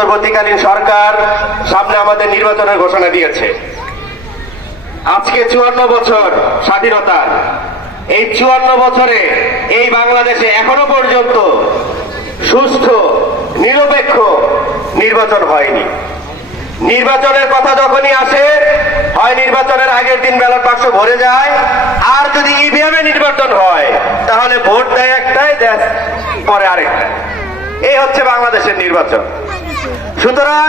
অন্তর্বর্তীকালীন সরকার সামনে আমাদের নির্বাচনের ঘোষণা দিয়েছে। আজকে 54 বছর স্বাধীনতার, এই 54 বছরে এই বাংলাদেশে এখনো পর্যন্ত সুষ্ঠু নিরপেক্ষ নির্বাচন হয়নি। নির্বাচনের কথা যখনই আসে, হয় নির্বাচনের আগের দিন ব্যালট বাক্স ভরে যায়, আর যদি ইভিএমে নির্বাচন হয় তাহলে ভোট দেয় একটাই, দেশ পরে আরেকটা। এই হচ্ছে বাংলাদেশের নির্বাচন। সুতরাং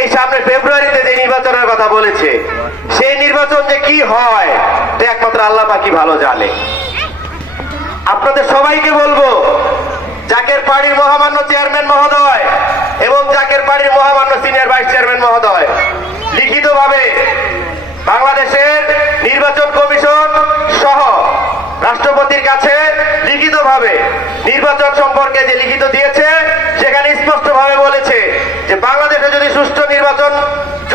এই সামনে ফেব্রুয়ারিতে যে নির্বাচনের কথা বলেছে, সেই নির্বাচন যে কি হয় তা একমাত্র আল্লাহ পাকই ভালো জানে। আপনাদের সবাইকে বলবো, জাকের পার্টির মহামান্য চেয়ারম্যান মহোদয় এবং জাকের পার্টির মহামান্য সিনিয়র ভাইস চেয়ারম্যান মহোদয় লিখিতভাবে বাংলাদেশের নির্বাচন কমিশন সহ রাষ্ট্রপতির কাছে লিখিতভাবে নির্বাচন সম্পর্কে যে লিখিত দিয়েছে, সেখানে স্পষ্টভাবে বলেছে যে বাংলাদেশে যদি সুষ্ঠু নির্বাচন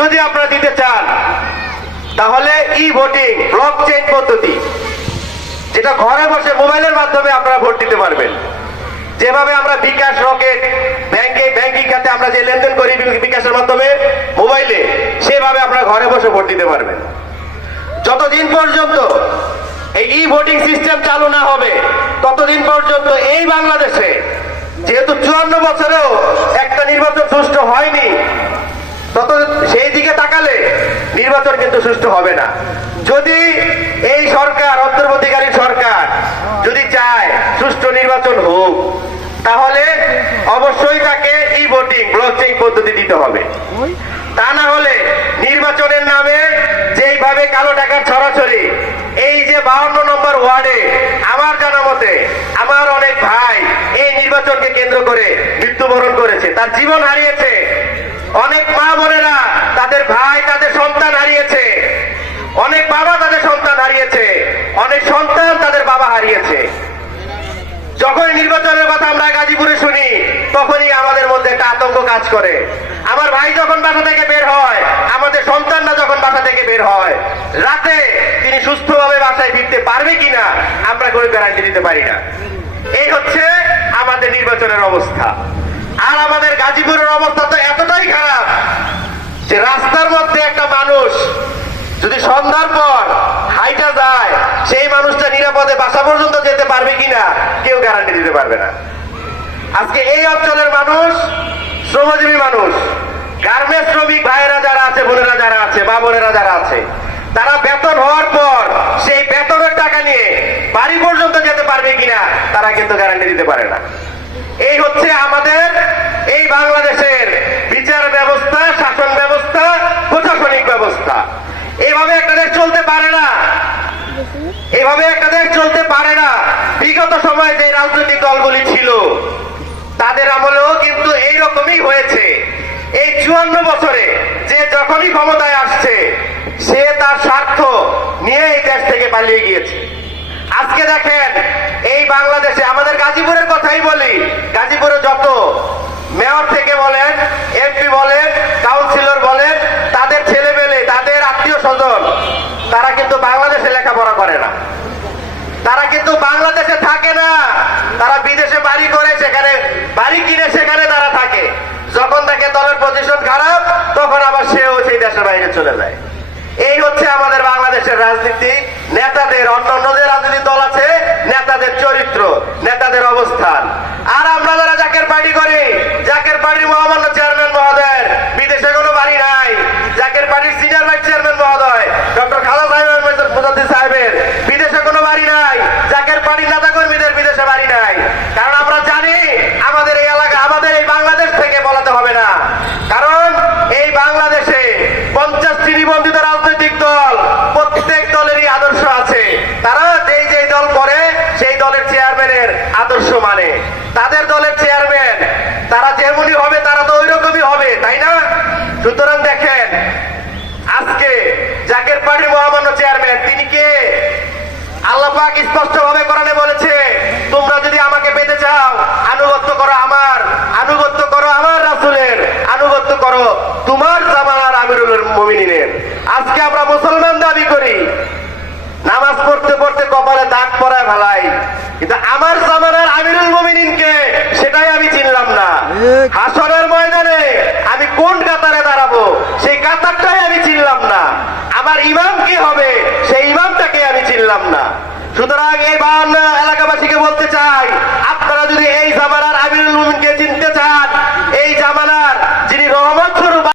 যদি আপনারা দিতে চান, তাহলে ই ভোটিং ব্লক চেইন পদ্ধতি, যেটা ঘরে বসে মোবাইলের মাধ্যমে আপনারা ভোট দিতে পারবেন। যেভাবে আমরা বিকাশ, রকেট, ব্যাংকিং খাতে আমরা যে লেনদেন করি বিকাশের মাধ্যমে মোবাইলে, সেভাবে আপনারা ঘরে বসে ভোট দিতে পারবেন। যতদিন পর্যন্ত এই ই ভোটিং সিস্টেম চালু না হবে, ততদিন পর্যন্ত এই বাংলাদেশে, যেহেতু 54 বছরেও একটা নির্বাচন সুষ্ঠু হয়নি, তত সেই দিকে তাকালে নির্বাচন কিন্তু সুষ্ঠু হবে না। যদি এই সরকার, অন্তর্বর্তীকালীন সরকার যদি চায় সুষ্ঠু নির্বাচন হোক, তাহলে অবশ্যই তাকে ই ভোটিং ব্লক চেইন পদ্ধতি দিতে হবে। তা না হলে নির্বাচনের নামে যেইভাবে কালো টাকার ছড়াছড়ি, এই যে 52 নম্বর ওয়ার্ডে আমার জানা মতে আমার অনেক ভাই এই নির্বাচনকে কেন্দ্র করে মৃত্যুবরণ করেছে, তার জীবন হারিয়েছে। অনেক মা বোনেরা তাদের ভাই, তাদের সন্তান হারিয়েছে। অনেক বাবা তাদের সন্তান হারিয়েছে। অনেক সন্তান তাদের বাবা হারিয়েছে। যখন নির্বাচনের কথা আমরা গাজীপুরে শুনি, তখনই আমাদের মধ্যে একটা আতঙ্ক কাজ করে। আমার ভাই যখন বাসা থেকে বের হয়, আমাদের সন্তানরা যখন বাসা থেকে বের হয়, রাতে তিনি সুস্থভাবে বাসায় ফিরতে পারবে কিনা আমরা কোনো গ্যারান্টি দিতে পারি না। এই হচ্ছে আমাদের নির্বাচনের অবস্থা। আর আমাদের গাজীপুরের অবস্থা তো এতটাই খারাপ যে রাস্তার মধ্যে একটা মানুষ যদি সন্ধ্যার পর হাইটা যায়, সেই মানুষটা নিরাপদে বাসা পর্যন্ত যেতে পারবে কিনা কেউ গ্যারান্টি দিতে পারবে না। আজকে এই অঞ্চলের মানুষ, শ্রমজীবী মানুষ, গার্মেন্টস শ্রমিক ভাইয়েরা যারা আছে, বোনেরা যারা আছে, মা বোনেরা যারা আছে, তারা বেতন হওয়ার পর সেই বেতনের টাকা নিয়ে বাড়ি পর্যন্ত যেতে পারবে কিনা তারা কিন্তু গ্যারান্টি দিতে পারে না। এই হচ্ছে আমাদের এই বাংলাদেশের বিচার ব্যবস্থা, শাসন ব্যবস্থা, প্রশাসনিক ব্যবস্থা। এইভাবে একটা দেশ চলতে পারে না। এইভাবে একটা দেশ চলতে পারে না। বিগত সময়ে যে রাজনৈতিক দলগুলি ছিল, তাদের আমলেও কিন্তু এইরকমই হয়েছে। এই 54 বছরে যে যখনই ক্ষমতায় আসছে, সে তার স্বার্থ নিয়ে এই দেশ থেকে পালিয়ে গিয়েছে। আজকে দেখেন এই বাংলাদেশে, আমাদের গাজীপুরের কথাই বলি, গাজীপুরে যত মেয়র থেকে বলেন, এমপি বলেন, কাউন্সিলর বলেন, তাদের ছেলেমেয়ে, তাদের আত্মীয় স্বজন, তারা কিন্তু বাংলাদেশে লেখাপড়া করে না, তারা কিন্তু বাংলাদেশে থাকে না, তারা বিদেশে বাড়ি করে, সেখানে বাড়ি কিনে সেখানে তারা থাকে। যখন তাকে দলের পজিশন খারাপ, তখন আবার সেও সেই দেশের বাইরে চলে যায়। এই হচ্ছে আমাদের বাংলাদেশের রাজনীতি, নেতাদের, অন্যান্য যে রাজনৈতিক দল আছে, নেতাদের চরিত্র, নেতাদের অবস্থান। আর আমরা যারা জাকের পার্টি করি, জাকের পার্টির মহামান্য চেয়ারম্যান মহোদয়ের বিদেশে কোনো বাড়ি নাই, জাকের পার্টির সিনিয়র ভাইস চেয়ারম্যান মহোদয় ডক্টর খালেদ সাহেবের বিদেশে কোনো বাড়ি নাই, জাকের পার্টির নেতা কর্মীদের বিদেশে বাড়ি নাই। কারণ আমরা জানি আমাদের এই এলাকা, আমাদের এই বাংলাদেশ থেকে বলাতে হবে না। কারণ এই বাংলাদেশে 50টি নিবন্ধিত রাজনৈতিক দল, প্রত্যেক দলেরই আদর্শ আছে। তারা যেই যেই দল করে, সেই দলের চেয়ারম্যানের আদর্শ মানে। তাদের দলের চেয়ারম্যান তারা যেমনই হবে, তারা তো ওই রকমই হবে, তাই না? সুতরাং দেখেন, আজকে জাকের পার্টির মহামান্য চেয়ারম্যান, তিনি কে? আল্লাহ পাক স্পষ্টভাবে কোরআনে বলেছে, তোমরা যদি আমাকে পেতে চাও, আনুগত্য করো আমার, আনুগত্য করো আমার রাসূলের, আনুগত্য করো তোমার জামানার আমিরুল মুমিনিনের। আজকে আমরা মুসলমান দাবি করি, নামাজ পড়তে পড়তে কপালে দাগ পড়ায় ভালাই, কিন্তু আমার জামানার আমিরুল মুমিনিনকে সেটাই আমি চিনলাম না। হাসরের ময়দানে কোন কাতারে দাঁড়াবো সেই কাতারটাই আমি চিনলাম না, আমার ইমাম কে হবে সেই ইমামটাকে আমি চিনলাম না। সুতরাং এই 52 এলাকাবাসীকে বলতে চাই, আপনারা যদি এই জামানার আমিরুল মুমিনকে চিনতে